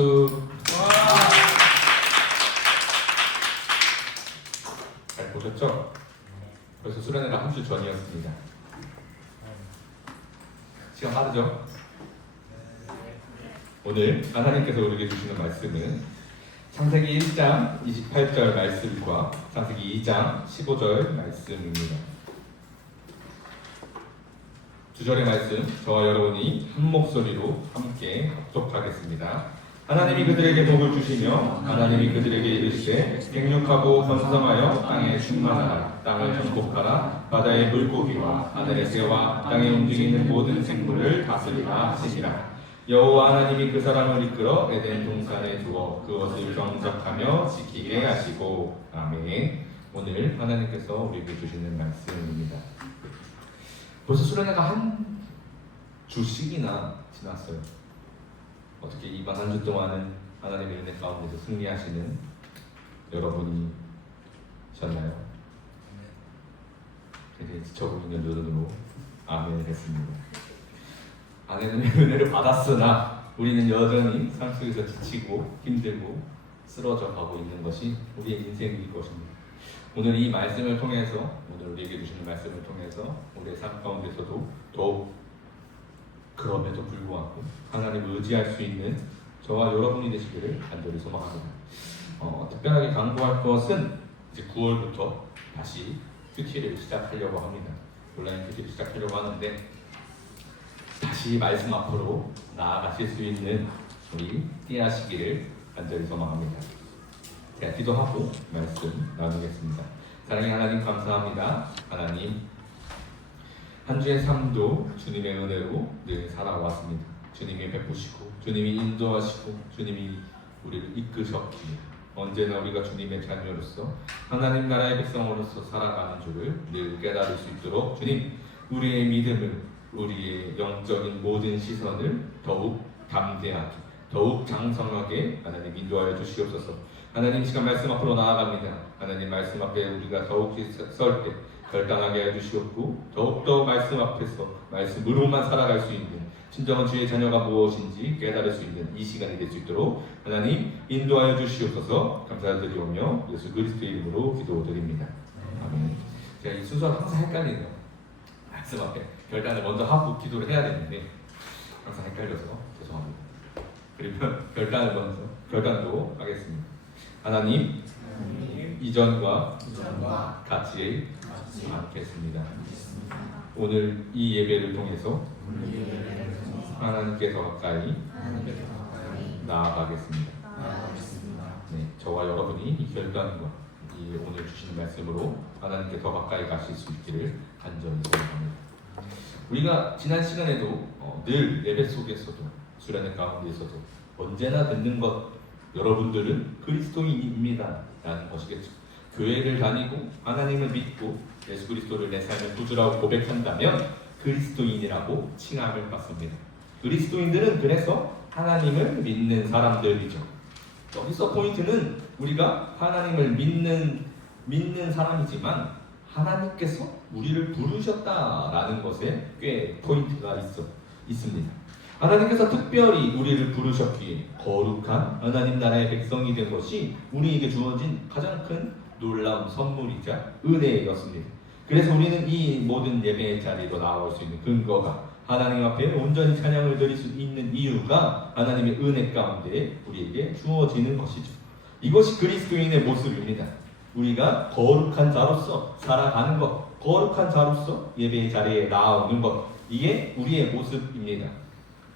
박수. 잘 보셨죠? 벌써 수련회가 한 주 전이었습니다. 시간 빠르죠? 오늘 하나님께서 우리에게 주시는 말씀은 창세기 1장 28절 말씀과 창세기 2장 15절 말씀입니다. 두 절의 말씀, 저와 여러분이 한 목소리로 함께 합독하겠습니다. 하나님이 그들에게 복을 주시며 하나님이 그들에게 이르시되 생육하고 번성하여 땅에 충만하라. 땅을 정복하라. 바다의 물고기와 하늘의 새와 땅에 움직이는 모든 생물을 다스리라 하시니라. 여호와 하나님이 그 사람을 이끌어 에덴 동산에 두어 그것을 경작하며 지키게 하시고. 아멘. 오늘 하나님께서 우리에게 주시는 말씀입니다. 벌써 수련회가 한 주씩이나 지났어요. 어떻게 이번 한 주 동안은 하나님의 은혜 가운데서 승리하시는 여러분이셨나요? 되게 지쳐 보이는 눈으로 아멘 했습니다. 하나님의 은혜를 받았으나 우리는 여전히 삶 속에서 지치고 힘들고 쓰러져 가고 있는 것이 우리의 인생일 것입니다. 오늘 이 말씀을 통해서, 오늘 우리에게 주시는 말씀을 통해서 우리의 삶 가운데서도 더욱 그럼에도 불구하고 하나님을 의지할 수 있는 저와 여러분이 되시기를 간절히 소망합니다. 특별하게 강조할 것은 이제 9월부터 다시 큐티를 시작하려고 합니다. 온라인 큐티를 시작하려고 하는데 다시 말씀 앞으로 나아가실 수 있는 우리 띠하시기를 간절히 소망합니다. 제가 기도하고 말씀 나누겠습니다. 사랑의 하나님 감사합니다. 하나님, 한 주의 삶도 주님의 은혜로 늘 살아왔습니다. 주님이 베푸시고 주님이 인도하시고 주님이 우리를 이끄셨기에 언제나 우리가 주님의 자녀로서 하나님 나라의 백성으로서 살아가는 줄을 늘 깨달을 수 있도록 주님, 우리의 믿음을, 우리의 영적인 모든 시선을 더욱 담대하게, 더욱 장성하게 하나님 인도하여 주시옵소서. 하나님, 시간 말씀 앞으로 나아갑니다. 하나님 말씀 앞에 우리가 더욱 설 때 결단하게 해주시옵고 더욱더 말씀 앞에서 말씀으로만 살아갈 수 있는 진정한 주의 자녀가 무엇인지 깨달을 수 있는 이 시간이 될 수 있도록 하나님 인도하여 주시옵소서. 감사드리오며 예수 그리스도의 이름으로 기도드립니다. 아멘. 제가 이 순서를 항상 헷갈리네요. 말씀 앞에 결단을 먼저 하고 기도를 해야 되는데 항상 헷갈려서 죄송합니다. 그러면 결단도 하겠습니다. 하나님, 이전과 같이 않겠습니다. 오늘 이 예배를 통해서 하나님께 더 가까이 나아가겠습니다. 네, 저와 여러분이 이 결단과 이 오늘 주시는 말씀으로 하나님께 더 가까이 가실 수 있기를 간절히 소원합니다. 우리가 지난 시간에도 늘 예배 속에서도 수련회 가운데에서도 언제나 듣는 것, 여러분들은 그리스도인입니다 라는 것이겠죠. 교회를 다니고 하나님을 믿고 예수 그리스도를 내 삶의 구주라고 고백한다면 그리스도인이라고 칭함을 받습니다. 그리스도인들은 그래서 하나님을 믿는 사람들이죠. 여기서 포인트는 우리가 하나님을 믿는 사람이지만 하나님께서 우리를 부르셨다라는 것에 꽤 포인트가 있습니다. 하나님께서 특별히 우리를 부르셨기에 거룩한 하나님 나라의 백성이 된 것이 우리에게 주어진 가장 큰 놀라운 선물이자 은혜였습니다. 그래서 우리는 이 모든 예배의 자리로 나아올 수 있는 근거가, 하나님 앞에 온전히 찬양을 드릴 수 있는 이유가 하나님의 은혜 가운데 우리에게 주어지는 것이죠. 이것이 그리스도인의 모습입니다. 우리가 거룩한 자로서 살아가는 것, 거룩한 자로서 예배의 자리에 나아오는 것, 이게 우리의 모습입니다.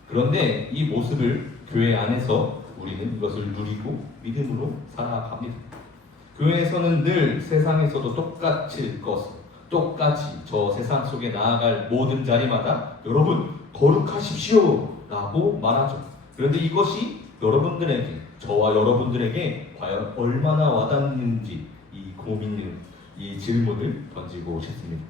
그런데 이 모습을 교회 안에서 우리는 이것을 누리고 믿음으로 살아갑니다. 교회에서는 늘 세상에서도 똑같이 저 세상 속에 나아갈 모든 자리마다 여러분 거룩하십시오 라고 말하죠. 그런데 이것이 여러분들에게, 저와 여러분들에게 과연 얼마나 와닿는지 이 고민을, 이 질문을 던지고 싶습니다.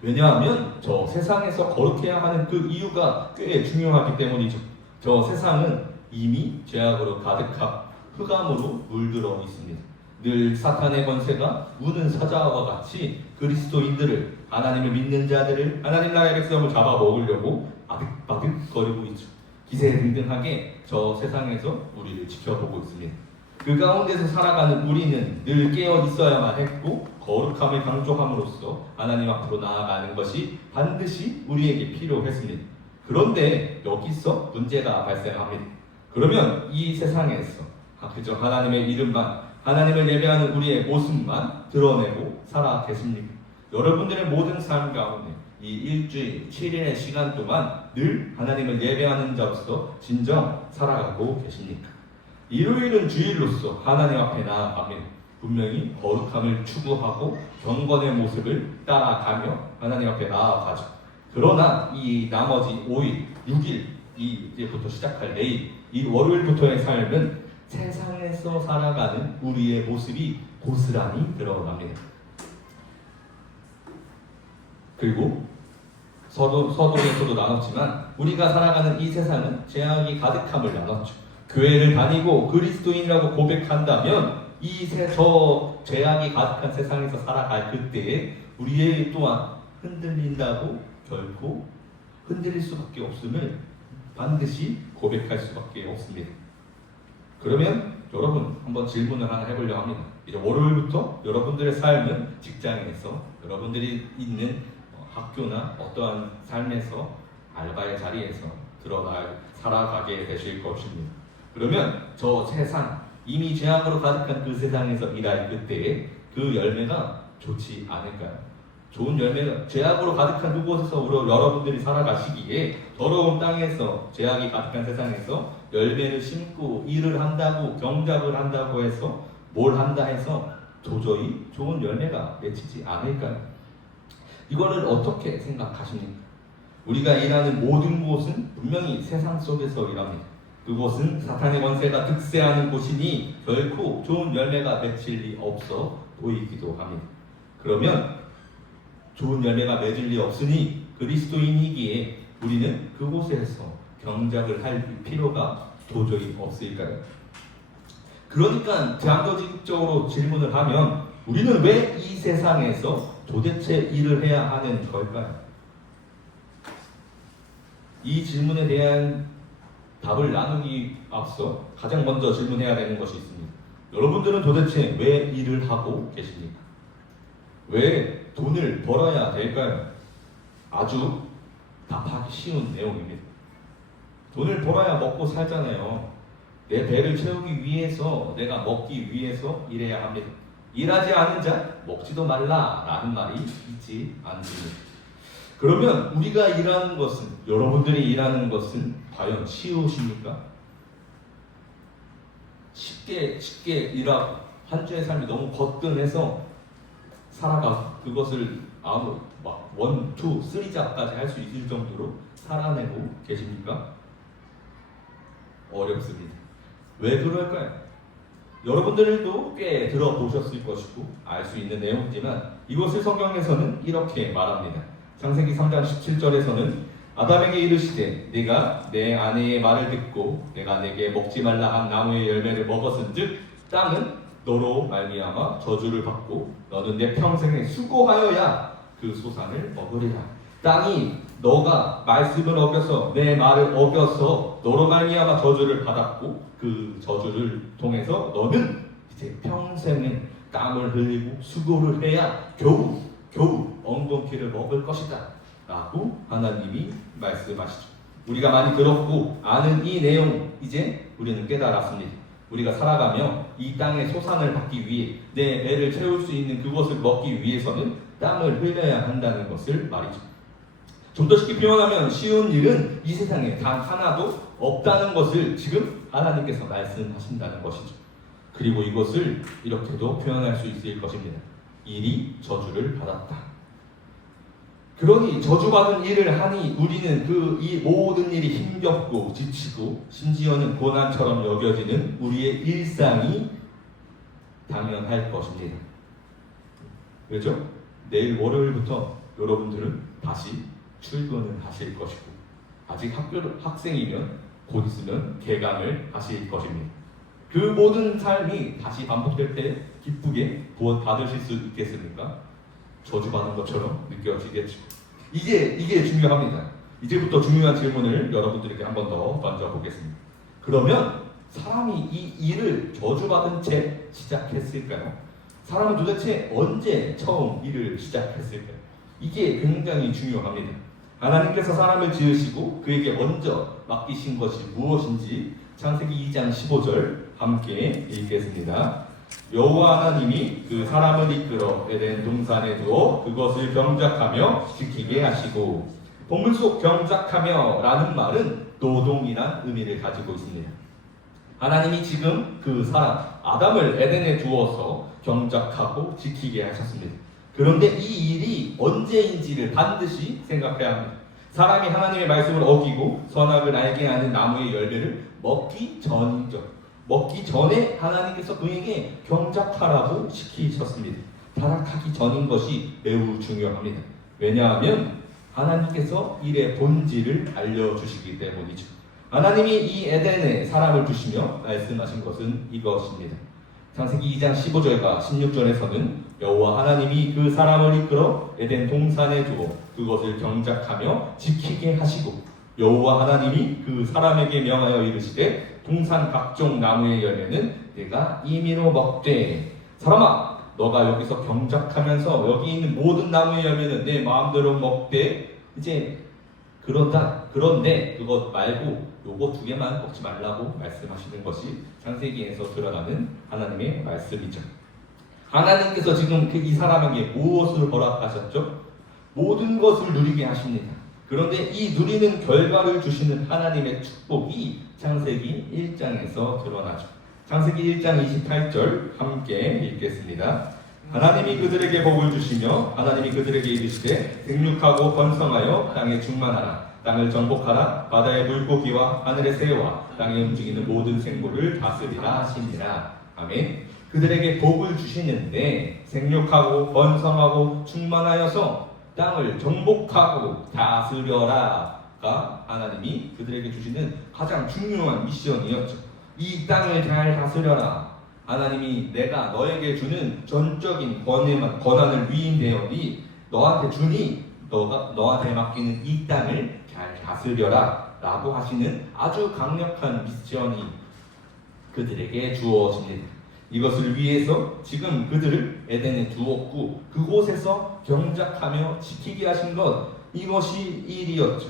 왜냐하면 저 세상에서 거룩해야 하는 그 이유가 꽤 중요하기 때문이죠. 저 세상은 이미 죄악으로 가득한 흑암으로 물들어 있습니다. 늘 사탄의 권세가 우는 사자와 같이 그리스도인들을, 하나님을 믿는 자들을, 하나님 나라의 백성을 잡아먹으려고 아득바득거리고 있죠. 기세등등하게 저 세상에서 우리를 지켜보고 있습니다. 그 가운데서 살아가는 우리는 늘 깨어 있어야만 했고 거룩함을 강조함으로써 하나님 앞으로 나아가는 것이 반드시 우리에게 필요했습니다. 그런데 여기서 문제가 발생합니다. 그러면 이 세상에서 그저 하나님의 이름만, 하나님을 예배하는 우리의 모습만 드러내고 살아 계십니까? 여러분들의 모든 삶 가운데 이 일주일 7일의 시간 동안 늘 하나님을 예배하는 자로서 진정 살아가고 계십니까? 일요일은 주일로서 하나님 앞에 나아가면 분명히 거룩함을 추구하고 경건의 모습을 따라가며 하나님 앞에 나아가죠. 그러나 이 나머지 5일, 6일, 이제부터 시작할 내일, 이 월요일부터의 삶은 세상에서 살아가는 우리의 모습이 고스란히 드러납니다. 그리고 서론에서도 나눴지만 우리가 살아가는 이 세상은 죄악이 가득함을 나눴죠. 교회를 다니고 그리스도인이라고 고백한다면 저 죄악이 가득한 세상에서 살아갈 그때에 우리의 또한 흔들린다고 결코 흔들릴 수밖에 없음을 반드시 고백할 수밖에 없습니다. 그러면 여러분 한번 질문을 하나 해보려고 합니다. 이제 월요일부터 여러분들의 삶은 직장에서, 여러분들이 있는 학교나 어떠한 삶에서, 알바의 자리에서 살아가게 되실 것입니다. 그러면 저 세상, 이미 죄악으로 가득한 그 세상에서 일할 그때에 그 열매가 좋지 않을까요? 좋은 열매가, 죄악으로 가득한 그곳에서 여러분들이 살아가시기에 더러운 땅에서, 죄악이 가득한 세상에서 열매를 심고 일을 한다고, 경작을 한다고 해서 뭘 한다 해서 도저히 좋은 열매가 맺히지 않을까요? 이거를 어떻게 생각하십니까? 우리가 일하는 모든 곳은 분명히 세상 속에서 일합니다. 그곳은 사탄의 권세가 득세하는 곳이니 결코 좋은 열매가 맺힐 리 없어 보이기도 합니다. 그러면 좋은 열매가 맺을 리 없으니 그리스도인이기에 우리는 그곳에서 경작을 할 필요가 도저히 없을까요? 그러니까 제한적으로 질문을 하면 우리는 왜 이 세상에서 도대체 일을 해야 하는 걸까요? 이 질문에 대한 답을 나누기 앞서 가장 먼저 질문해야 되는 것이 있습니다. 여러분들은 도대체 왜 일을 하고 계십니까? 왜 돈을 벌어야 될까요? 아주 답하기 쉬운 내용입니다. 돈을 벌어야 먹고 살잖아요. 내 배를 채우기 위해서, 내가 먹기 위해서 일해야 합니다. 일하지 않은 자 먹지도 말라라는 말이 있지 않습니다. 그러면 우리가 일하는 것은, 여러분들이 일하는 것은 과연 쉬우십니까? 쉽게 일하고 한 주의 삶이 너무 거뜬해서 살아가 그것을 아무 막 1, 2, 3잡까지 할 수 있을 정도로 살아내고 계십니까? 어렵습니다. 왜 그럴까요? 여러분들도 꽤 들어보셨을 것이고 알 수 있는 내용이지만 이것을 성경에서는 이렇게 말합니다. 창세기 3장 17절에서는 아담에게 이르시되 네가 내 아내의 말을 듣고 내가 내게 먹지 말라 한 나무의 열매를 먹었은즉 땅은 너로 말미암아 저주를 받고 너는 내 평생에 수고하여야 그 소산을 먹으리라. 땅이 너가 말씀을 어겨서 내 말을 어겨서 너로 말미암아 저주를 받았고 그 저주를 통해서 너는 이제 평생은 땀을 흘리고 수고를 해야 겨우 엉겅퀴를 먹을 것이다 라고 하나님이 말씀하시죠. 우리가 많이 들었고 아는 이 내용, 이제 우리는 깨달았습니다. 우리가 살아가며 이 땅의 소산을 받기 위해 내 배를 채울 수 있는 그것을 먹기 위해서는 땀을 흘려야 한다는 것을 말이죠. 좀 더 쉽게 표현하면 쉬운 일은 이 세상에 단 하나도 없다는 것을 지금 하나님께서 말씀하신다는 것이죠. 그리고 이것을 이렇게도 표현할 수 있을 것입니다. 일이 저주를 받았다. 그러니 저주받은 일을 하니 우리는 이 모든 일이 힘겹고 지치고 심지어는 고난처럼 여겨지는 우리의 일상이 당연할 것입니다. 왜죠? 내일 월요일부터 여러분들은 다시 출근을 하실 것이고 아직 학생이면 곧 있으면 개강을 하실 것입니다. 그 모든 삶이 다시 반복될 때 기쁘게 받으실 수 있겠습니까? 저주받은 것처럼 느껴지겠죠. 이게 중요합니다. 이제부터 중요한 질문을 여러분들에게 한 번 더 던져보겠습니다. 그러면 사람이 이 일을 저주받은 채 시작했을까요? 사람은 도대체 언제 처음 일을 시작했을까요? 이게 굉장히 중요합니다. 하나님께서 사람을 지으시고 그에게 먼저 맡기신 것이 무엇인지 창세기 2장 15절 함께 읽겠습니다. 여호와 하나님이 그 사람을 이끌어 에덴 동산에 두어 그것을 경작하며 지키게 하시고, 본문 속 경작하며 라는 말은 노동이란 의미를 가지고 있습니다. 하나님이 지금 그 사람 아담을 에덴에 두어서 경작하고 지키게 하셨습니다. 그런데 이 일이 언제인지를 반드시 생각해야 합니다. 사람이 하나님의 말씀을 어기고 선악을 알게 하는 나무의 열매를 먹기 전이죠. 먹기 전에 하나님께서 그에게 경작하라고 시키셨습니다. 타락하기 전인 것이 매우 중요합니다. 왜냐하면 하나님께서 일의 본질을 알려주시기 때문이죠. 하나님이 이 에덴에 사람을 두시며 말씀하신 것은 이것입니다. 창세기 2장 15절과 16절에서는 여호와 하나님이 그 사람을 이끌어 에덴 동산에 두어 그것을 경작하며 지키게 하시고, 여호와 하나님이 그 사람에게 명하여 이르시되 동산 각종 나무의 열매는 내가 임의로 먹되, 사람아 너가 여기서 경작하면서 여기 있는 모든 나무의 열매는 내 마음대로 먹되, 이제 그런데 그것 말고 요거 두 개만 먹지 말라고 말씀하시는 것이 창세기에서 드러나는 하나님의 말씀이죠. 하나님께서 지금 이 사람에게 무엇을 허락하셨죠? 모든 것을 누리게 하십니다. 그런데 이 누리는 결과를 주시는 하나님의 축복이 창세기 1장에서 드러나죠. 창세기 1장 28절 함께 읽겠습니다. 하나님이 그들에게 복을 주시며 하나님이 그들에게 이르시되 생육하고 번성하여 땅에 충만하라. 땅을 정복하라. 바다의 물고기와 하늘의 새와 땅에 움직이는 모든 생물을 다스리라 하시니라. 아멘. 그들에게 복을 주시는데 생육하고 번성하고 충만하여서 땅을 정복하고 다스려라가 하나님이 그들에게 주시는 가장 중요한 미션이었죠. 이 땅을 잘 다스려라. 하나님이 내가 너에게 주는 전적인 권한을 위임되었니 너한테 주니 너한테 맡기는 이 땅을 잘 다스려라 라고 하시는 아주 강력한 미션이 그들에게 주어집니다. 이것을 위해서 지금 그들을 에덴에 두었고 그곳에서 경작하며 지키게 하신 것, 이것이 일이었죠.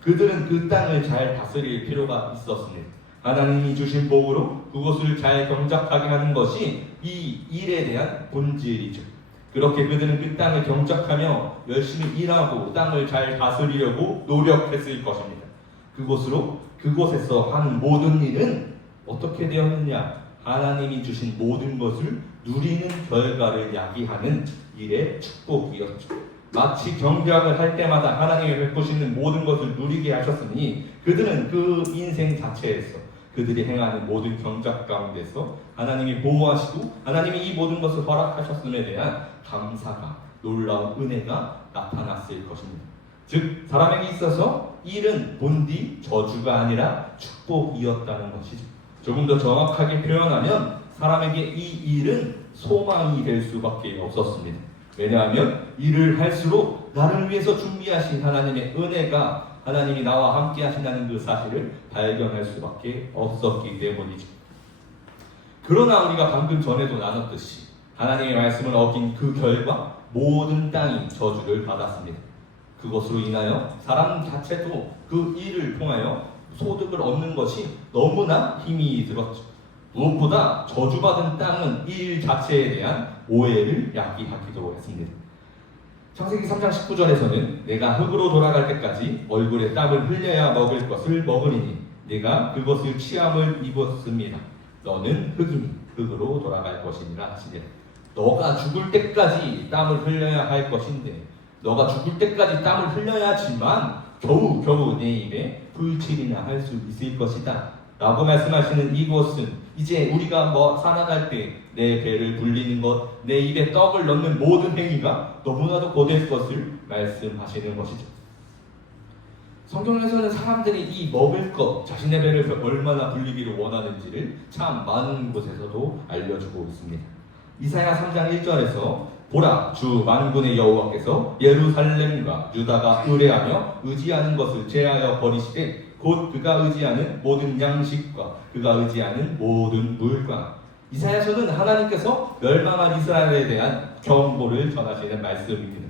그들은 그 땅을 잘 다스릴 필요가 있었습니다. 하나님이 주신 복으로 그것을 잘 경작하게 하는 것이 이 일에 대한 본질이죠. 그렇게 그들은 그 땅을 경작하며 열심히 일하고 땅을 잘 다스리려고 노력했을 것입니다. 그곳에서 하는 모든 일은 어떻게 되었느냐? 하나님이 주신 모든 것을 누리는 결과를 야기하는 일의 축복이었죠. 마치 경작을 할 때마다 하나님이 베푸시는 모든 것을 누리게 하셨으니 그들은 그 인생 자체에서 그들이 행하는 모든 경작 가운데서 하나님이 보호하시고 하나님이 이 모든 것을 허락하셨음에 대한 감사가, 놀라운 은혜가 나타났을 것입니다. 즉 사람에게 있어서 일은 본디 저주가 아니라 축복이었다는 것이죠. 조금 더 정확하게 표현하면 사람에게 이 일은 소망이 될 수밖에 없었습니다. 왜냐하면 일을 할수록 나를 위해서 준비하신 하나님의 은혜가, 하나님이 나와 함께 하신다는 그 사실을 발견할 수밖에 없었기 때문이죠. 그러나 우리가 방금 전에도 나눴듯이 하나님의 말씀을 어긴 그 결과 모든 땅이 저주를 받았습니다. 그것으로 인하여 사람 자체도 그 일을 통하여 소득을 얻는 것이 너무나 힘이 들었죠. 무엇보다 저주받은 땅은 일 자체에 대한 오해를 야기하기도 했습니다. 창세기 3장 19절에서는 내가 흙으로 돌아갈 때까지 얼굴에 땀을 흘려야 먹을 것을 먹으리니 내가 그것을 취함을 입었습니다. 너는 흙이니 흙으로 돌아갈 것이니라 하시니라. 너가 죽을 때까지 땀을 흘려야 할 것인데 너가 죽을 때까지 땀을 흘려야지만 겨우 내 입에 불칠이나 할 수 있을 것이다 라고 말씀하시는 이곳은 이제 우리가 살아갈 때 내 배를 불리는 것, 내 입에 떡을 넣는 모든 행위가 너무나도 고될 것을 말씀하시는 것이죠. 성경에서는 사람들이 이 먹을 것, 자신의 배를 얼마나 불리기를 원하는지를 참 많은 곳에서도 알려주고 있습니다. 이사야 3장 1절에서 보라, 주 만군의 여호와께서 예루살렘과 유다가 의뢰하며 의지하는 것을 제하여 버리시되 곧 그가 의지하는 모든 양식과 그가 의지하는 모든 물건. 이사야서는 하나님께서 멸망한 이스라엘에 대한 경고를 전하시는 말씀입니다.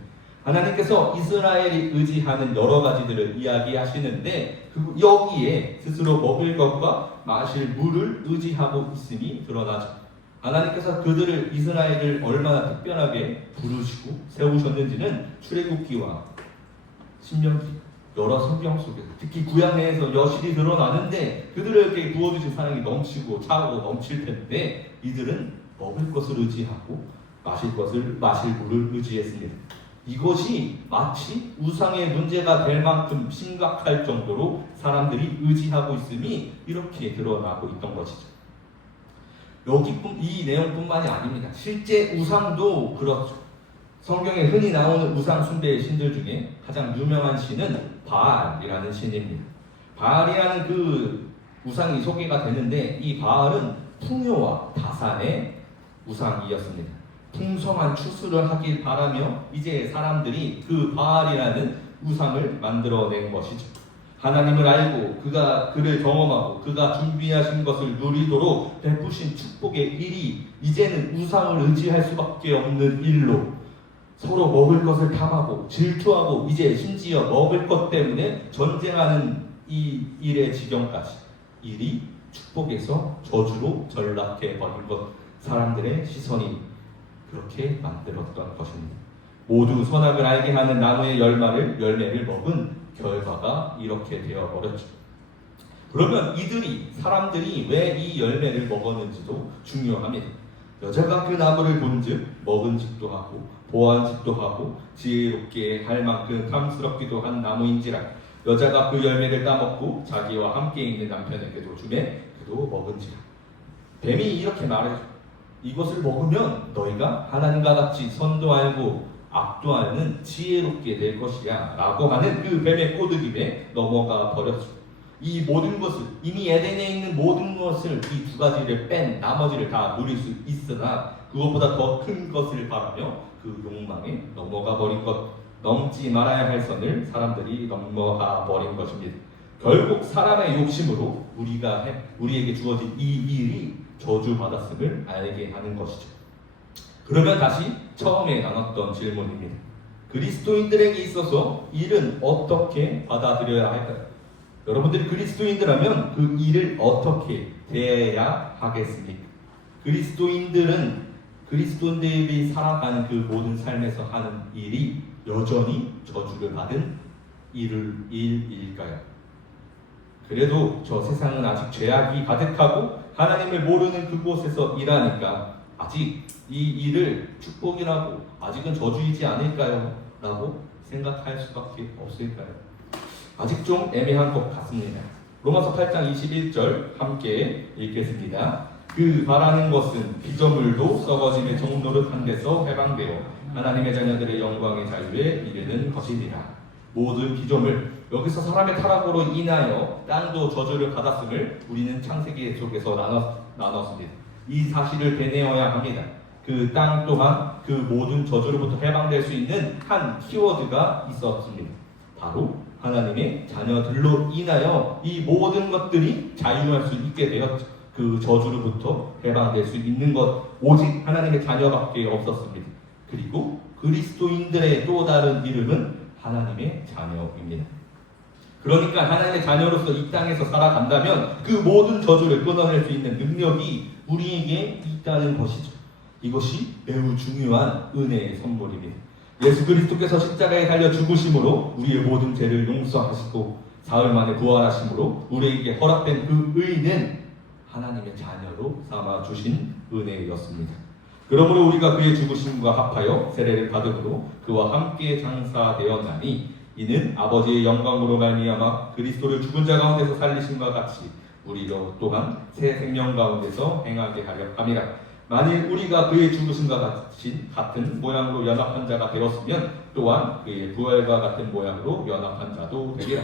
하나님께서 이스라엘이 의지하는 여러 가지들을 이야기하시는데 여기에 스스로 먹을 것과 마실 물을 의지하고 있음이 드러나죠. 하나님께서 그들을 이스라엘을 얼마나 특별하게 부르시고 세우셨는지는 출애굽기와 신명기 여러 성경 속에서 특히 구약내에서 여실히 드러나는데 그들에게 부어주신 사랑이 넘치고 차고 넘칠 텐데 이들은 먹을 것을 의지하고 마실 물을 의지했습니다. 이것이 마치 우상의 문제가 될 만큼 심각할 정도로 사람들이 의지하고 있음이 이렇게 드러나고 있던 것이죠. 이 내용뿐만이 아닙니다. 실제 우상도 그렇죠. 성경에 흔히 나오는 우상 숭배의 신들 중에 가장 유명한 신은 바알이라는 신입니다. 바알이라는 그 우상이 소개가 되는데 이 바알은 풍요와 다산의 우상이었습니다. 풍성한 추수를 하길 바라며 이제 사람들이 그 바알이라는 우상을 만들어낸 것이죠. 하나님을 알고 그를 경험하고 그가 준비하신 것을 누리도록 베푸신 축복의 일이 이제는 우상을 의지할 수밖에 없는 일로 서로 먹을 것을 탐하고 질투하고 이제 심지어 먹을 것 때문에 전쟁하는 이 일의 지경까지 일이 축복에서 저주로 전락해 버린 것 사람들의 시선이 그렇게 만들었던 것입니다. 모두 선악을 알게 하는 나무의 열매를 먹은 결과가 이렇게 되어버렸죠. 그러면 사람들이 왜 이 열매를 먹었는지도 중요합니다. 여자가 그 나무를 본즉 먹은직도 하고 보안직도 하고 지혜롭게 할 만큼 탐스럽기도 한 나무인지라 여자가 그 열매를 따먹고 자기와 함께 있는 남편에게도 주매 그도 먹은지라. 뱀이 이렇게 말해줘. 이것을 먹으면 너희가 하나님과 같이 선도 알고 악도 아는 지혜롭게 될 것이야 라고 하는 그 뱀의 꼬드김에 넘어가 버렸죠. 이 모든 것을 이미 에덴에 있는 모든 것을 이 두 가지를 뺀 나머지를 다 누릴 수 있으나 그것보다 더 큰 것을 바라며 그 욕망에 넘어가 버린 것, 넘지 말아야 할 선을 사람들이 넘어가 버린 것입니다. 결국 사람의 욕심으로 우리에게 주어진 이 일이 저주받았음을 알게 하는 것이죠. 그러면 다시 처음에 나눴던 질문입니다. 그리스도인들에게 있어서 일은 어떻게 받아들여야 할까요? 여러분들이 그리스도인들하면 그 일을 어떻게 대해야 하겠습니까? 그리스도인들이 살아가는 그 모든 삶에서 하는 일이 여전히 저주를 받은 일일까요? 그래도 저 세상은 아직 죄악이 가득하고 하나님을 모르는 그곳에서 일하니까 아직 이 일을 축복이라고 아직은 저주이지 않을까요? 라고 생각할 수밖에 없을까요? 아직 좀 애매한 것 같습니다. 로마서 8장 21절 함께 읽겠습니다. 그 바라는 것은 피조물도 썩어짐의 종노릇한 데서 해방되어 하나님의 자녀들의 영광의 자유에 이르는 것이니라. 모든 피조물, 여기서 사람의 타락으로 인하여 땅도 저주를 받았음을 우리는 창세기 속에서 나눴습니다. 이 사실을 되뇌어야 합니다. 그 땅 또한 그 모든 저주로부터 해방될 수 있는 한 키워드가 있었습니다. 바로 하나님의 자녀들로 인하여 이 모든 것들이 자유할 수 있게 되었죠. 그 저주로부터 해방될 수 있는 것 오직 하나님의 자녀밖에 없었습니다. 그리고 그리스도인들의 또 다른 이름은 하나님의 자녀입니다. 그러니까 하나님의 자녀로서 이 땅에서 살아간다면 그 모든 저주를 끊어낼 수 있는 능력이 우리에게 있다는 것이죠. 이것이 매우 중요한 은혜의 선물입니다. 예수 그리스도께서 십자가에 달려 죽으심으로 우리의 모든 죄를 용서하시고 사흘 만에 부활하심으로 우리에게 허락된 그 의는 하나님의 자녀로 삼아 주신 은혜였습니다. 그러므로 우리가 그의 죽으심과 합하여 세례를 받음으로 그와 함께 장사되었나니 이는 아버지의 영광으로 말미암아 그리스도를 죽은 자 가운데서 살리심과 같이 우리로 또한 새 생명 가운데서 행하게 하려 함이라. 만일 우리가 그의 죽으심과 같은 모양으로 연합한 자가 되었으면 또한 그의 부활과 같은 모양으로 연합한 자도 되리라.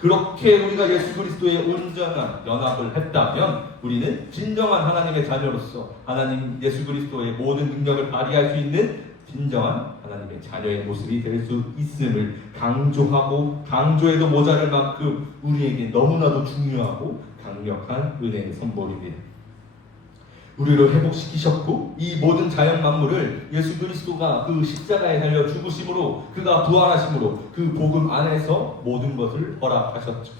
그렇게 우리가 예수 그리스도의 온전한 연합을 했다면 우리는 진정한 하나님의 자녀로서 하나님 예수 그리스도의 모든 능력을 발휘할 수 있는 진정한 하나님의 자녀의 모습이 될 수 있음을 강조하고 강조해도 모자랄 만큼 우리에게 너무나도 중요하고 강력한 은혜의 선물입니다. 우리를 회복시키셨고 이 모든 자연 만물을 예수 그리스도가 그 십자가에 달려 죽으심으로 그가 부활하심으로 그 복음 안에서 모든 것을 허락하셨죠.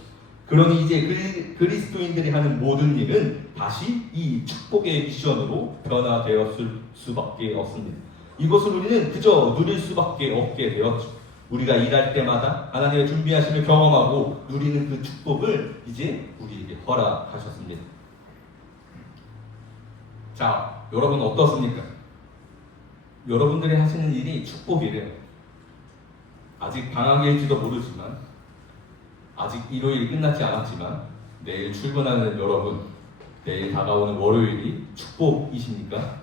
그러니 이제 그리스도인들이 하는 모든 일은 다시 이 축복의 미션으로 변화되었을 수밖에 없습니다. 이것을 우리는 그저 누릴 수밖에 없게 되었죠. 우리가 일할 때마다 하나님의 준비하심을 경험하고 누리는 그 축복을 이제 우리에게 허락하셨습니다. 자, 여러분 어떻습니까? 여러분들이 하시는 일이 축복이래요. 아직 방학일지도 모르지만, 아직 일요일이 끝나지 않았지만 내일 출근하는 여러분, 내일 다가오는 월요일이 축복이십니까?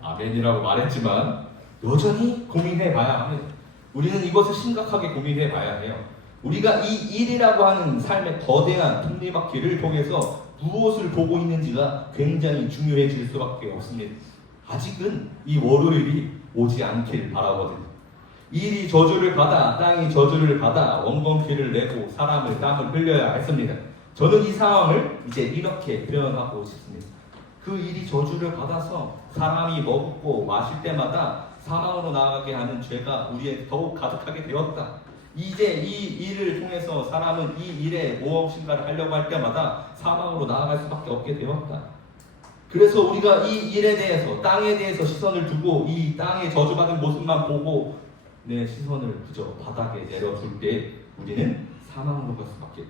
아멘이라고 말했지만 여전히 고민해봐야 합니다. 우리는 이것을 심각하게 고민해봐야 해요. 우리가 이 일이라고 하는 삶의 거대한 톱니바퀴를 통해서 무엇을 보고 있는지가 굉장히 중요해질 수밖에 없습니다. 아직은 이 월요일이 오지 않길 바라거든요. 일이 저주를 받아 땅이 저주를 받아 원건피를 내고 사람을 땀을 흘려야 했습니다. 저는 이 상황을 이제 이렇게 표현하고 싶습니다. 그 일이 저주를 받아서 사람이 먹고 마실 때마다 사망으로 나아가게 하는 죄가 우리에 더욱 가득하게 되었다. 이제 이 일을 통해서 사람은 이 일에 무엇인가를 하려고 할 때마다 사망으로 나아갈 수밖에 없게 되었다. 그래서 우리가 이 일에 대해서 땅에 대해서 시선을 두고 이 땅의 저주받은 모습만 보고 내 시선을 그저 바닥에 내려둘 때 우리는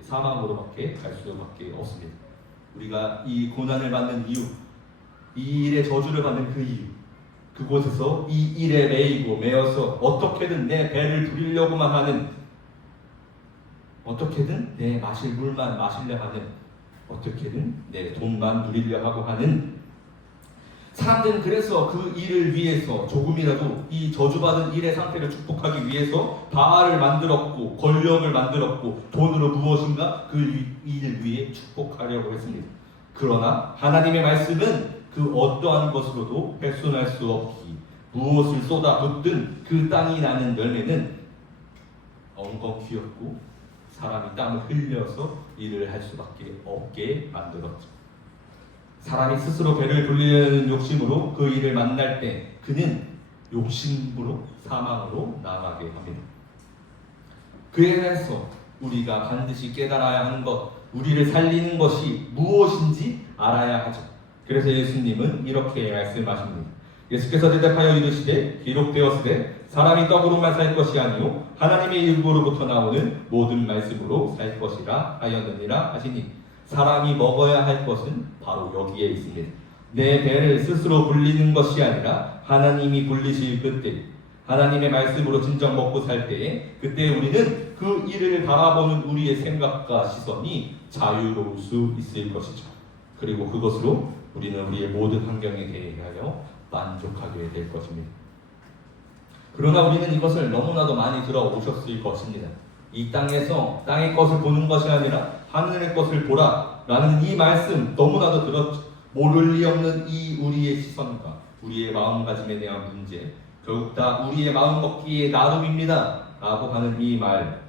사망으로밖에 갈 수밖에 없습니다. 우리가 이 고난을 받는 이유, 이 일의 저주를 받는 그 이유, 그곳에서 이 일에 매여서 어떻게든 내 배를 부리려고만 하는, 어떻게든 내 마실 물만 마시려 하는, 어떻게든 내 돈만 누리려 하고 하는 사람들은 그래서 그 일을 위해서 조금이라도 이 저주받은 일의 상태를 축복하기 위해서 바알을 만들었고 권력을 만들었고 돈으로 무엇인가 그 일을 위해 축복하려고 했습니다. 그러나 하나님의 말씀은 그 어떠한 것으로도 훼손할 수 없기, 무엇을 쏟아붓든 그 땅이 나는 열매는 엉겅퀴였고 사람이 땀을 흘려서 일을 할 수밖에 없게 만들었죠. 사람이 스스로 배를 돌리려는 욕심으로 그 일을 만날 때 그는 욕심으로 사망으로 나아가게 합니다. 그에 대해서 우리가 반드시 깨달아야 하는 것, 우리를 살리는 것이 무엇인지 알아야 하죠. 그래서 예수님은 이렇게 말씀하십니다. 예수께서 대답하여 이르시되 기록되었으되 사람이 떡으로만 살 것이 아니요 하나님의 입으로부터 나오는 모든 말씀으로 살 것이라 하였느니라 하시니, 사람이 먹어야 할 것은 바로 여기에 있습니다. 내 배를 스스로 불리는 것이 아니라 하나님이 불리실 그때, 하나님의 말씀으로 진정 먹고 살 때에, 그때 우리는 그 일을 바라보는 우리의 생각과 시선이 자유로울 수 있을 것이죠. 그리고 그것으로 우리는 우리의 모든 환경에 대하여 만족하게 될 것입니다. 그러나 우리는 이것을 너무나도 많이 들어오셨을 것입니다. 이 땅에서 땅의 것을 보는 것이 아니라 하늘의 것을 보라 라는 이 말씀 너무나도 들었죠. 모를 리 없는 이 우리의 시선과 우리의 마음가짐에 대한 문제, 결국 다 우리의 마음 먹기의 나름입니다 라고 하는 이 말.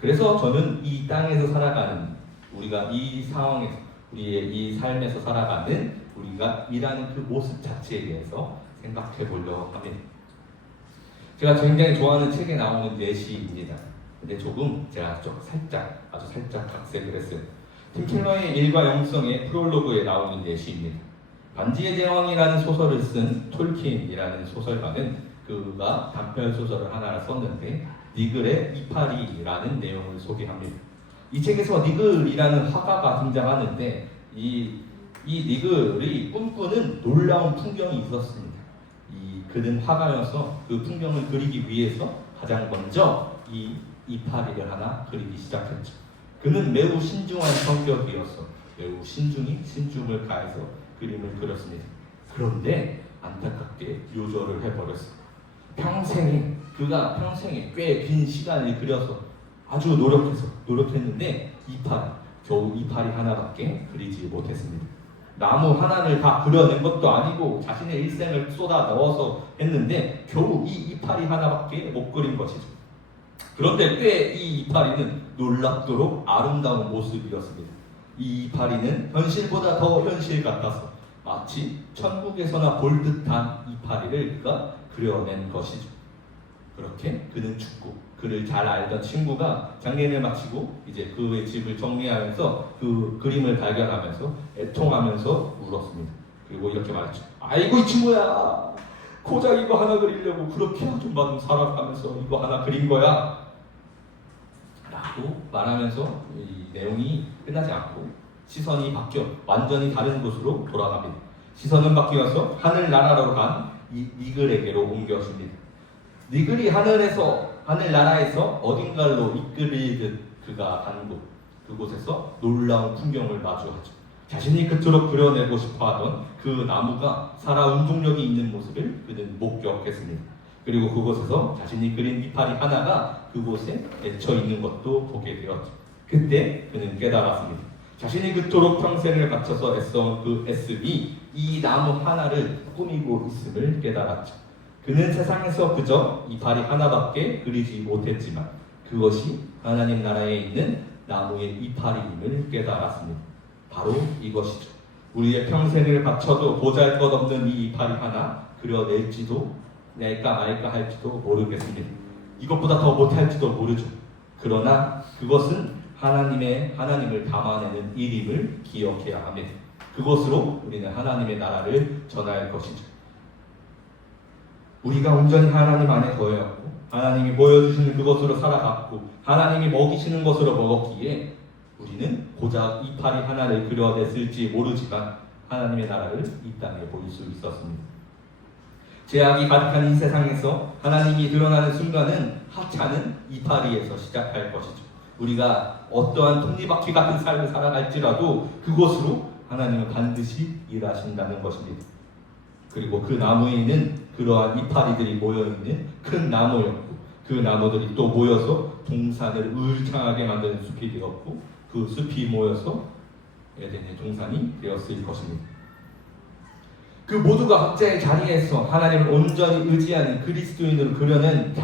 그래서 저는 이 땅에서 살아가는, 우리가 이 상황에서 우리의 이 삶에서 살아가는 우리가 일하는 그 모습 자체에 대해서 생각해 보려고 합니다. 제가 굉장히 좋아하는 책에 나오는 예시입니다. 근데 조금 제가 아주 살짝 각색을 했어요. 팀 켈러의 일과 영성의 프롤로그에 나오는 예시입니다. 반지의 제왕이라는 소설을 쓴 톨킨이라는 소설가는 그가 단편 소설을 하나를 썼는데 니글의 이파리라는 내용을 소개합니다. 이 책에서 니글이라는 화가가 등장하는데 이 니글이 꿈꾸는 놀라운 풍경이 있었습니다. 그는 화가여서 그 풍경을 그리기 위해서 가장 먼저 이 이파리를 하나 그리기 시작했죠. 그는 매우 신중한 성격이어서 매우 신중을 가해서 그림을 그렸습니다. 그런데 안타깝게 요절을 해버렸어요. 그가 평생에 꽤 긴 시간을 그려서 아주 노력했는데 겨우 이파리 하나밖에 그리지 못했습니다. 나무 하나를 다 그려낸 것도 아니고 자신의 일생을 쏟아 넣어서 했는데 겨우 이 이파리 하나밖에 못 그린 것이죠. 그런데 꽤 이 이파리는 놀랍도록 아름다운 모습이었습니다. 이 이파리는 현실보다 더 현실 같아서 마치 천국에서나 볼 듯한 이파리를 그가 그려낸 것이죠. 그렇게 그는 죽고 그를 잘 알던 친구가 장례를 마치고 이제 그의 집을 정리하면서 그 그림을 발견하면서 애통하면서 울었습니다. 그리고 이렇게 말했죠. 아이고 이 친구야, 고작 이거 하나 그리려고 그렇게 아줌마좀 살아가면서 이거 하나 그린 거야 라고 말하면서 이 내용이 끝나지 않고 시선이 바뀌어 완전히 다른 곳으로 돌아갑니다. 시선은 바뀌어서 하늘나라로 간 이 니글에게로 옮겨집니다. 니글이 하늘나라에서 어딘가로 이끌리듯 그가 간 곳, 그곳에서 놀라운 풍경을 마주하죠. 자신이 그토록 그려내고 싶어하던 그 나무가 살아 운동력이 있는 모습을 그는 목격했습니다. 그리고 그곳에서 자신이 그린 이파리 하나가 그곳에 맺혀 있는 것도 보게 되었죠. 그때 그는 깨달았습니다. 자신이 그토록 평생을 바쳐서 애써온 그 애씀이 이 나무 하나를 꾸미고 있음을 깨달았죠. 그는 세상에서 그저 이파리 하나밖에 그리지 못했지만 그것이 하나님 나라에 있는 나무의 이파리임을 깨달았습니다. 바로 이것이죠. 우리의 평생을 바쳐도 보잘것없는 이 이파리 하나 그려낼지도 낼까 말까 할지도 모르겠습니다. 이것보다 더 못할지도 모르죠. 그러나 그것은 하나님을 담아내는 일임을 기억해야 합니다. 그것으로 우리는 하나님의 나라를 전할 것이죠. 우리가 온전히 하나님 안에 거해였고 하나님이 보여주시는 그것으로 살아갔고 하나님이 먹이시는 것으로 먹었기에 우리는 고작 이파리 하나를 그려냈을지 모르지만 하나님의 나라를 이 땅에 볼 수 있었습니다. 죄악이 가득한 이 세상에서 하나님이 드러나는 순간은 하찮은 이파리에서 시작할 것이죠. 우리가 어떠한 톱니바퀴 같은 삶을 살아갈지라도 그곳으로 하나님은 반드시 일하신다는 것입니다. 그리고 그 나무에는 그러한 이파리들이 모여있는 큰 나무였고 그 나무들이 또 모여서 동산을 울창하게 만드는 숲이 되었고 그 숲이 모여서 에덴의 동산이 되었을 것입니다. 그 모두가 각자의 자리에서 하나님을 온전히 의지하는 그리스도인으로 그려낸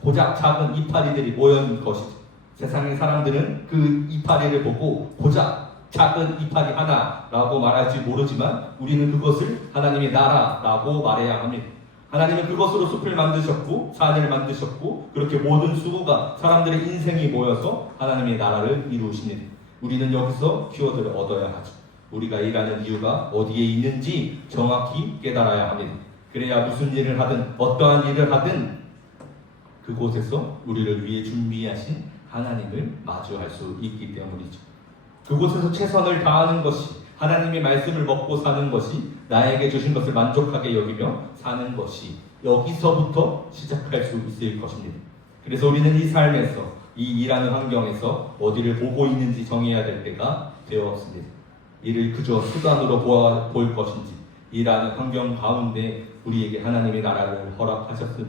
고작 작은 이파리들이 모여있는 것이죠. 세상의 사람들은 그 이파리를 보고 고작 작은 이파리 하나라고 말할지 모르지만 우리는 그것을 하나님의 나라라고 말해야 합니다. 하나님은 그것으로 숲을 만드셨고 산을 만드셨고 그렇게 모든 수고가 사람들의 인생이 모여서 하나님의 나라를 이루십니다. 우리는 여기서 키워드를 얻어야 하죠. 우리가 일하는 이유가 어디에 있는지 정확히 깨달아야 합니다. 그래야 무슨 일을 하든 어떠한 일을 하든 그곳에서 우리를 위해 준비하신 하나님을 마주할 수 있기 때문이죠. 그곳에서 최선을 다하는 것이 하나님의 말씀을 먹고 사는 것이 나에게 주신 것을 만족하게 여기며 사는 것이 여기서부터 시작할 수 있을 것입니다. 그래서 우리는 이 삶에서 이 일하는 환경에서 어디를 보고 있는지 정해야 될 때가 되었습니다. 이를 그저 수단으로 볼 것인지 일하는 환경 가운데 우리에게 하나님의 나라를 허락하셨으니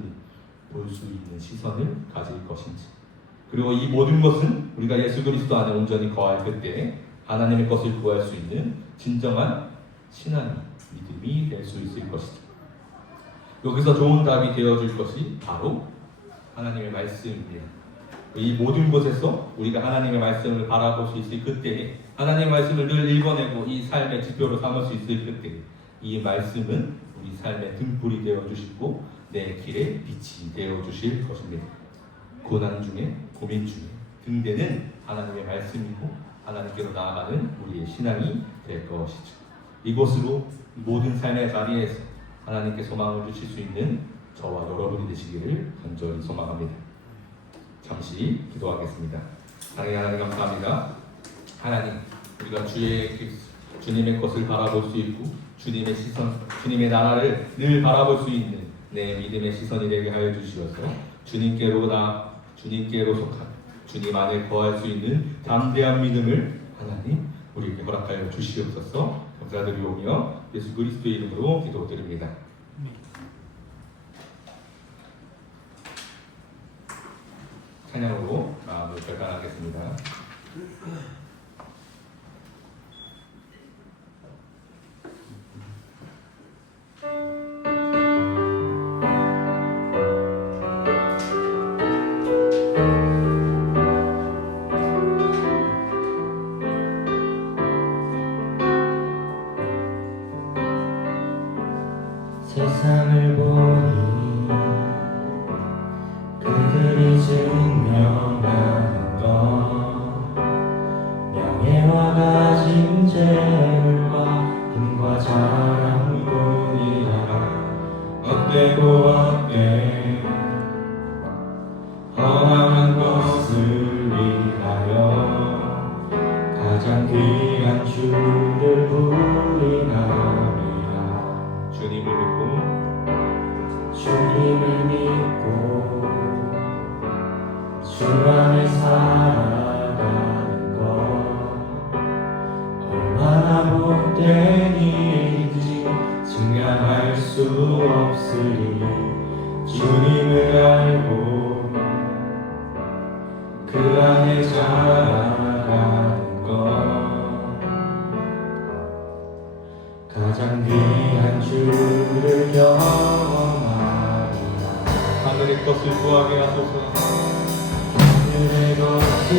볼 수 있는 시선을 가질 것인지 그리고 이 모든 것은 우리가 예수 그리스도 안에 온전히 거할 그때 하나님의 것을 구할 수 있는 진정한 신앙이 믿음이 될 수 있을 것이죠. 여기서 좋은 답이 되어줄 것이 바로 하나님의 말씀입니다. 이 모든 곳에서 우리가 하나님의 말씀을 바라볼 수 있을 그때 하나님의 말씀을 늘 읽어내고 이 삶의 지표로 삼을 수 있을 그때 이 말씀은 우리 삶의 등불이 되어주시고 내 길에 빛이 되어주실 것입니다. 고난 중에 고민 중에 등대는 하나님의 말씀이고 하나님께로 나아가는 우리의 신앙이 될 것이죠. 이곳으로 모든 삶의 자리에서 하나님께 소망을 주실 수 있는 저와 여러분이 되시기를 간절히 소망합니다. 잠시 기도하겠습니다. 하나님 감사합니다. 하나님 우리가 주님의 것을 바라볼 수 있고 주님의 시선, 주님의 나라를 늘 바라볼 수 있는 내 믿음의 시선이 되게 하여 주시어서 주님께로 속한 주님 안에 거할 수 있는 담대한 믿음을 하나님 우리에게 허락하여 주시옵소서. 감사드리오며 예수 그리스도의 이름으로 기도드립니다. 찬양으로 마음을 결단하겠습니다. 세상을 보니 그들이 증명하는 것 명예와 가진 재물과 힘과 자랑뿐이라. 헛되고 헛돼 허망한 것을 위하여 가장 귀한 주를 부인함이라. 주님을 믿고 주 안에 살아가는 것 얼마나 못된 일인지 증명할 수 없으리. 주님을 알고 그 안에 자라가는 것 가장 귀한 주를 경험하리라. 하늘의 것을 구하게 하소서. 하늘의 것을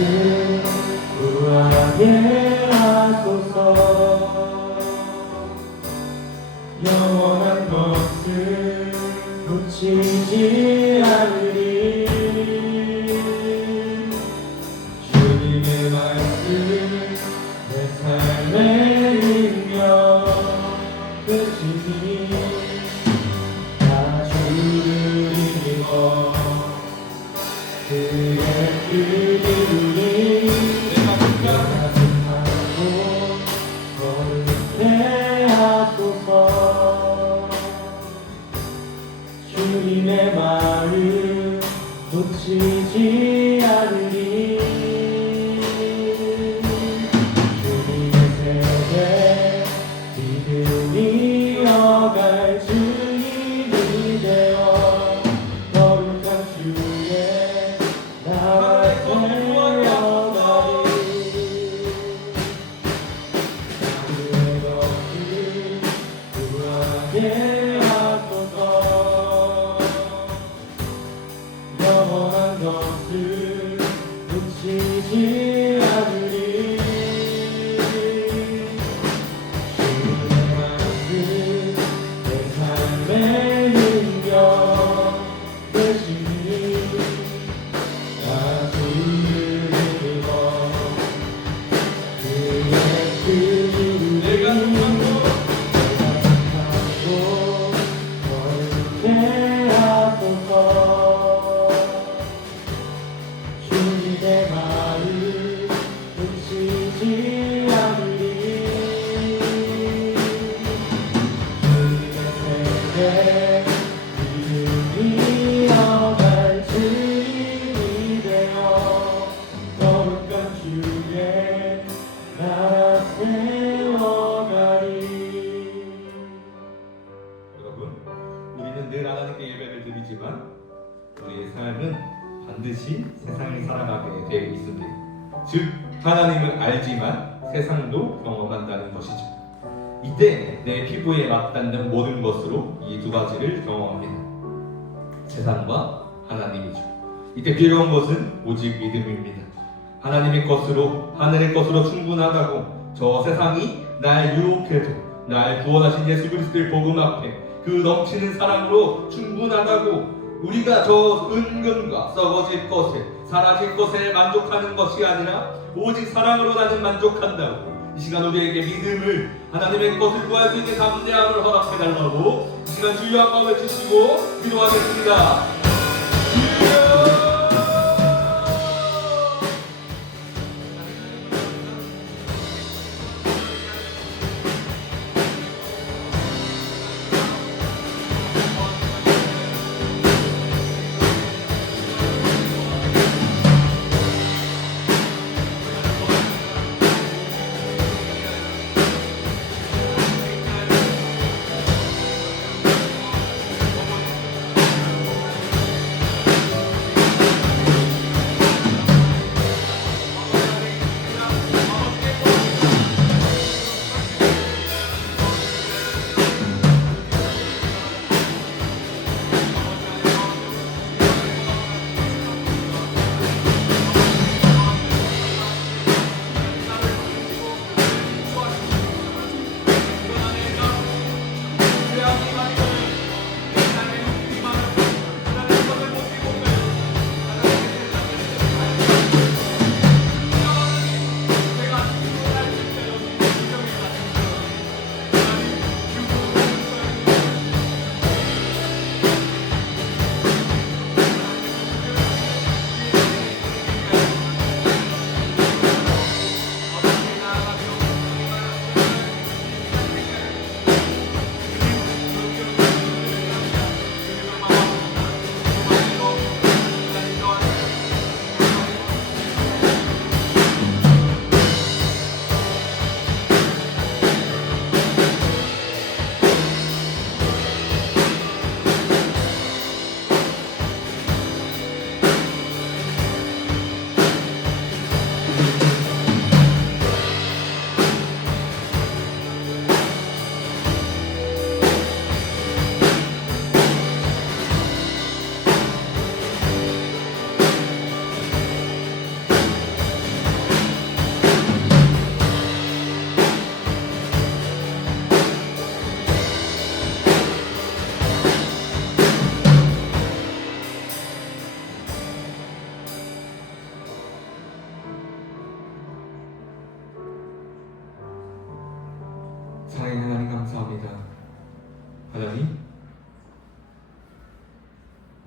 구하게 하소서. 영원한 것을 놓치지 않으리. 주님의 말씀 내 삶의 능력 되시니 나 주를 힘입어 그의 뜻을 이루니 가슴하고 거룩해 하소서. 주님의 말을 놓치지 않으리. 주님의 세대 믿음이 어갈 주님이 되어 거룩한 주의 나라 되어가리. 하늘의 것을 구하게 하소서. 영원한 것을 놓치지 않으리. 주님의 말씀 내 삶의 능력 되시니 나 주를 믿어 그의 뜻을 내가 이루고 거룩해 하소서. 주님의 말을 놓치지 않으리. 주님의 세대 믿음이 어갈 주님이 되어 거룩한 주의 나라 세워가리. 여러분, 우리는 늘 하나님께 예배를 드리지만 우리의 삶은 반드시 세상을 살아가게 되어 있습니다. 즉 하나님을 알지만 세상도 경험한다는 것이죠. 이때 내 피부에 맞닿는 모든 것으로 이 두 가지를 경험합니다. 세상과 하나님이죠. 이때 필요한 것은 오직 믿음입니다. 하나님의 것으로, 하늘의 것으로 충분하다고 저 세상이 날 유혹해도 날 구원하신 예수 그리스도의 복음 앞에 그 넘치는 사랑으로 충분하다고 우리가 저 은금과 썩어질 것에 사라질 것에 만족하는 것이 아니라 오직 사랑으로 나는 만족한다고 이 시간 우리에게 믿음을 하나님의 것을 구할 수 있는 담대함을 허락해달라고 이 시간 주여 한 마음을 주시고 기도하겠습니다. 주여!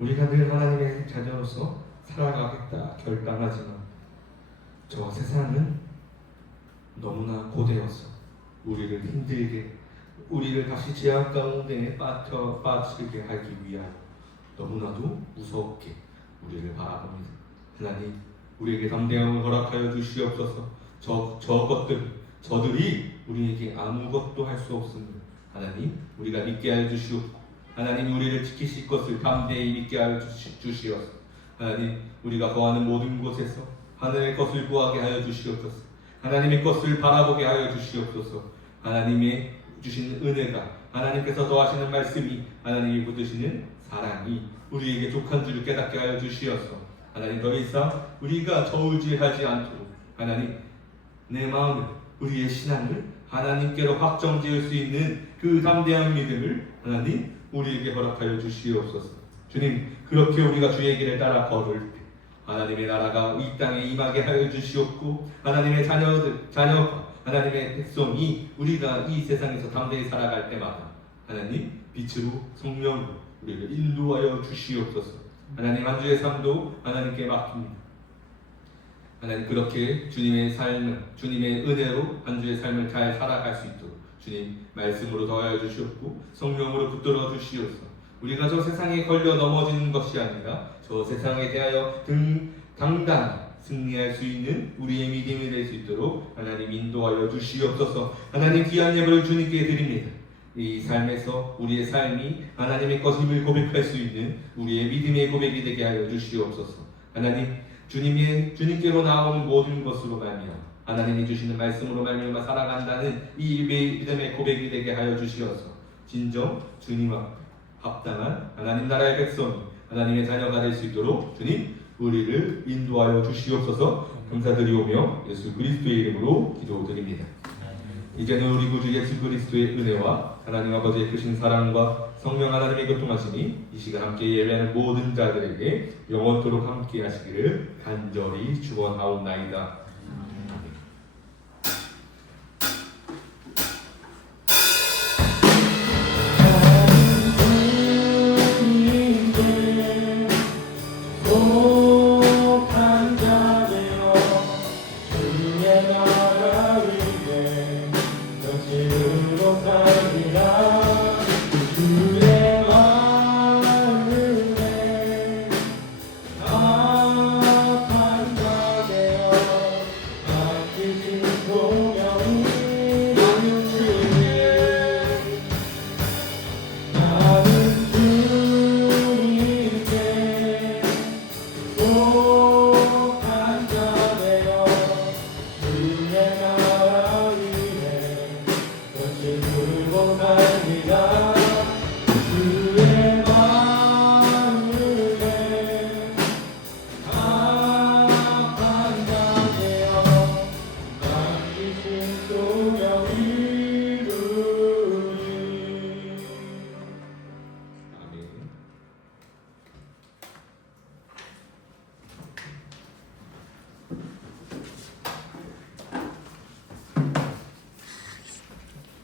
우리가 늘 하나님의 자녀로서 살아가겠다 결단하지만 저 세상은 너무나 고되어서 우리를 힘들게, 우리를 다시 죄악 가운데 빠지게 하기 위하여 너무나도 무섭게 우리를 바라봅니다. 하나님, 우리에게 담대함을 허락하여 주시옵소서. 저들이 우리에게 아무것도 할 수 없습니다. 하나님, 우리가 믿게 하여 주시옵고, 하나님 우리를 지키실 것을 담대히 믿게 하여 주시옵소서. 하나님, 우리가 거하는 모든 곳에서 하늘의 것을 구하게 하여 주시옵소서. 하나님의 것을 바라보게 하여 주시옵소서. 하나님의 주시는 은혜가, 하나님께서 더하시는 말씀이, 하나님이 붙드시는 사랑이 우리에게 족한 줄을 깨닫게 하여 주시옵소서. 하나님, 더 이상 우리가 저울질하지 않도록 하나님, 내 마음을, 우리의 신앙을 하나님께로 확정지을 수 있는 그 담대한 믿음을 하나님 우리에게 허락하여 주시옵소서. 주님, 그렇게 우리가 주의 길을 따라 걸을 때 하나님의 나라가 이 땅에 임하게 하여 주시옵고, 하나님의 자녀 하나님의 백성이 우리가 이 세상에서 담대히 살아갈 때마다 하나님 빛으로 성령으로 우리를 인도하여 주시옵소서. 하나님, 한 주의 삶도 하나님께 맡깁니다. 하나님, 그렇게 주님의 삶을, 주님의 은혜로 한 주의 삶을 잘 살아갈 수 있도록 주님 말씀으로 더하여 주시옵고 성령으로 붙들어 주시옵소서. 우리가 저 세상에 걸려 넘어지는 것이 아니라 저 세상에 대하여 당당히 승리할 수 있는 우리의 믿음이 될 수 있도록 하나님 인도하여 주시옵소서. 하나님, 귀한 예물을 주님께 드립니다. 이 삶에서 우리의 삶이 하나님의 것임을 고백할 수 있는 우리의 믿음의 고백이 되게 하여 주시옵소서. 하나님, 주님께로 나오는 모든 것으로 말미암아 하나님이 주시는 말씀으로 말미암아 살아간다는 이 믿음의 고백이 되게 하여 주시옵소서. 진정 주님 앞에 합당한 하나님 나라의 백성이 하나님의 자녀가 될 수 있도록 주님 우리를 인도하여 주시옵소서. 감사드리오며 예수 그리스도의 이름으로 기도드립니다. 이제는 우리 구주 예수 그리스도의 은혜와 하나님 아버지의 크신 사랑과 성령 하나님의 교통하심이 이 시간 함께 예배하는 모든 자들에게 영원토록 함께 하시기를 간절히 축원하옵나이다.